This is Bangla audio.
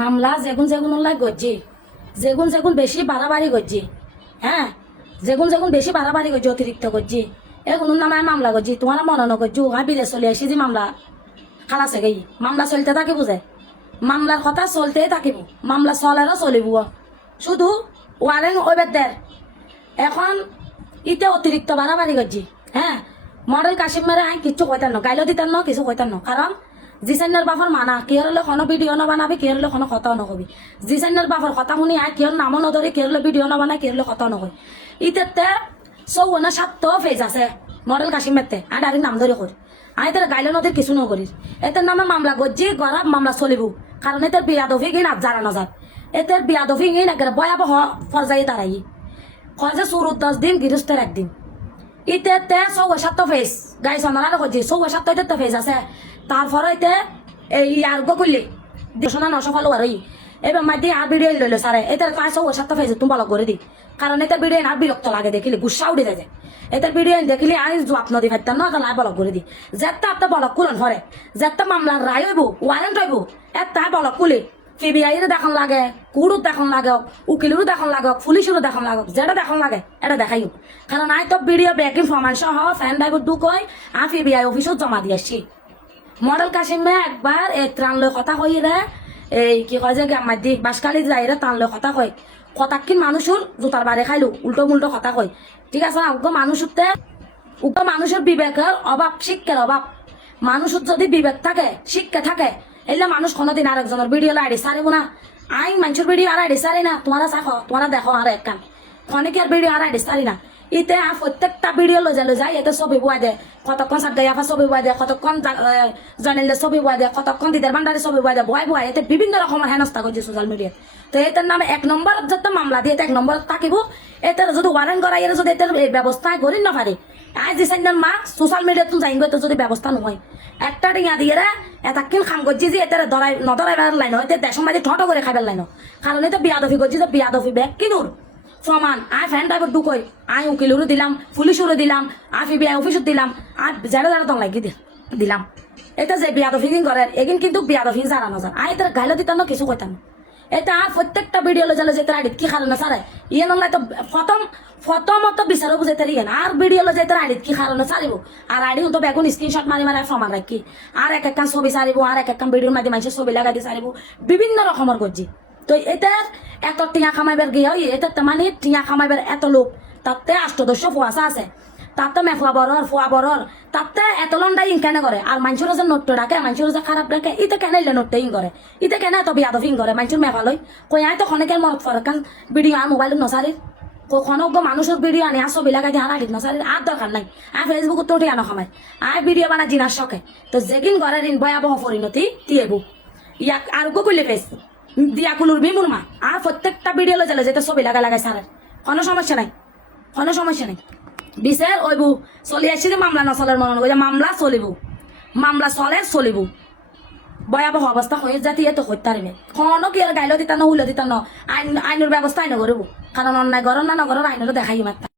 মামলা যেগুন যেগুন উল্লাই গজ্জি যেগুন যেগুন বেশি বাড়াবাড়ি গজ্জি হ্যাঁ যেগুন যেগুন বেশি বাড়াবাড়ি গজ্জি অতিরিক্ত গজ্জি এগুলোর নামায় মামলা গজ্জি তোমার মনে নগজ্জু হ্যাঁ বিদেশ চলে আসি যে মামলা খালাসে গেই মামলা চলতে থাকি বুঝে মামলার কথা চলতেই থাকিব মামলা চলেরও চলিব শুধু ওয়ারেন ওইবেদের এখন ইতে অতিরিক্ত বাড়াবাড়ি গজ্জি হ্যাঁ মডেল কাশিম মেরে আই কিচ্ছু কইতাম না গাইলো দিতাম না কিছু কইতাম না কারণ জিসাইনের বাফর মানা কি হলে কোনো ভিডিও নবানাবি কি হলে কোনো কথাও নকবি জিসাইনের বাফর কথা শুনি আই কি নামও নধরি কি হলে ভিডিও নবানাই কি হলে কথাও নকই ইতে চৌনা 7 পেজ আছে মডেল কাশিমেরতে আর ডাইরেক্ট নাম ধরে করি আই তার গাইলো নদীর কিছু নকরি এটার নামে মামলা গজ্জি গড়া মামলা চলিব কারণ এটার বিয়াদফি গিয়ে না জানা নজার এটার বিয়াদফি গিয়ে না ভয়াবহ পর্যায়ে দাঁড়াই কয়ে শুরু 10 দিন গৃহস্থের 1 দিন ইতে 7 ফেস গাই সনারা করছি 7 ফেস আছে তারপরে ইতে এই আর গকুলি 900 ফলোয়ার হই এবার মাইতে আর ভিডিও লইলো সারে এটার কাজ 7 ফেস তুমি ভালো করে দি কারণ এটা ভিডিও আর বিরক্ত লাগে দেখিলে গুসা উঠে যায় এটার ভিডিও দেখিলে আমি জবাব নদী ফাইতাম না তাহলে বলক করে দি যেটা আপনার বলক কুলন ভরে যেটা মামলার রায় হইব ওয়ারেন্ট হইব একটা বলক কুলি সিবিআইরে দেখান লাগে কুড়ুর দেখান লাগক উকিলেরও দেখান লাগক পুলিশেরও দেখান লাগক যেটা দেখান লাগে এটা দেখাই কারণ আই তো ভিডিও ব্যাকিং প্রমাণ সহ ফ্যান ড্রাইভার দুকই আর সিবিআই অফিসত জমা দিয়ে আসছি মডেল কাশিমে একবার এই ত্রাণ লই কথা কই রে এই কি কয় যে মাদি বাসকালি যাই রে ত্রাণ লই কথা কই কথাকিন মানুষের জোতার বাড়ি খাইলো উল্টো মুল্টো কথা কই ঠিক আছে না মানুষের বিবেকের অভাব শিক্ষার অভাব মানুষের যদি বিবেক থাকে শিক্ষা থাকে এলে মানুষ কোনোদিন আরেকজনের ভিডিও আইডি সারিব না আই মানুষের ভিডিও আর আইডি সারি না তোমারা চাখো তোমারা দেখো আর এক কান খনিকের ভিডিও আর আইডি সারি না ইতে প্রত্যেকটা ভিডিও লৈ যাই এতে ছবি বুয়াই দে কতক্ষণ সাত গাইফা ছবি বুয়াই দে কতক্ষণ জানিলে ছবি বুয়াই দে কতক্ষণ দিদার ভান্ডারে ছবি বুয়াই দে বুয়াই এতে বিভিন্ন রকমের হেনস্থা করছে সোশ্যাল মিডিয়াত তো এটার নামে 1 নম্বর যত মামলা দিয়ে 1 নম্বর থাকিব এটার যদি ওয়ারেন্ট করাই যদি এটার ব্যবস্থা করি না পারে আজ ডিসাইনার মা সোশ্যাল মিডিয়াত যাইব তো যদি ব্যবস্থা নহয় একটা টিঙা দিয়ে এটা কিন খাম করছি যে এটা ধরাই নধরাইবার লাইন এতে দেশের মাঝে ঠটো করে খাইবার লাইন কারণ এটা বিয়াদফি করছি যে বিয়াদফি ব্যাগ কিনুর প্রমাণ আই ফ্যান ড্রাইভার ঢুকই আই উকিলেরও দিলাম পুলিশেরও দিলাম আর সিবিআই অফিসত দিলাম আর যারা যারা তং লাগি দিলাম এটা যে বিয়াদফি করে এগিন কিন্তু বিয়াদফি জানা নজার আই এটা গাইলো দিতাম না কিছু কইতাম এটা আর প্রত্যেকটা ভিডিও লো যালে যেতে আইডিত কি কারণে সারে ইয়ে নয় তো প্রথমত বিচারও বুঝাইতে ইয়েন আর ভিডিও লো যেতে আইডিত কি কারণে সারিব আর আইডি তো বেগুন স্ক্রিনশট মারি প্রমাণ রাখি আর এক একখান ছবি সারিব আর এক একখান ভিডিওর মাধ্যমে মানুষের ছবি লাগাই দিয়ে সারিব বিভিন্ন রকমের করছি তো এটার এত টিয়া খামাইবার গিয়ে এটা মানে টিয়া খামাইবার এত লোক তাতে 810 ফুয়াশা আছে তাতে মেফুয়া বরর ফুয়া বরর তাতে এত লন্ডা ইন কেন করে আর মানুষের যে নোট ডাকে মানুষের যে খারাপ ডাকে ইতে কেন ইলে নোটটা ইন করে ইতে কেন এত বিয়াদফিং করে মানুষের মেফালই কই আয় তো খনেকের মনত ফরক কারণ ভিডিও আর মোবাইল নসারির কখনক ভিডিও ভিডিও আনি আর ছবি লাগাই দিয়ে আর আইডিত নসারির আর দরকার নাই আর ফেসবুকত তো উঠে আনো খামাই আর ভিডিও বানা জিনার শখে তো যেদিন ঘরে ঋণ ভয়াবহ পরিণতি দিয়েবু ইয়াক আর গুগলে ফেস দিয়া কুলুর বিমুর মা আর প্রত্যেকটা ভিডিও লো চলে যেটা ছবি লাগাই সারের কোনো সমস্যা নাই বিচার ওইবু চলি আসছে মামলা নচলের মনে নয় মামলা চলিব ভয়াবহ অবস্থা হয়ে যাতে এত হইতে পারবে কোনো কি আর গাইলো দিতা ন হুলো দিতা ন আইনের ব্যবস্থা আইন করব কারণ অন্যায় গরম না নগরের আইনেরও দেখাই মাত্র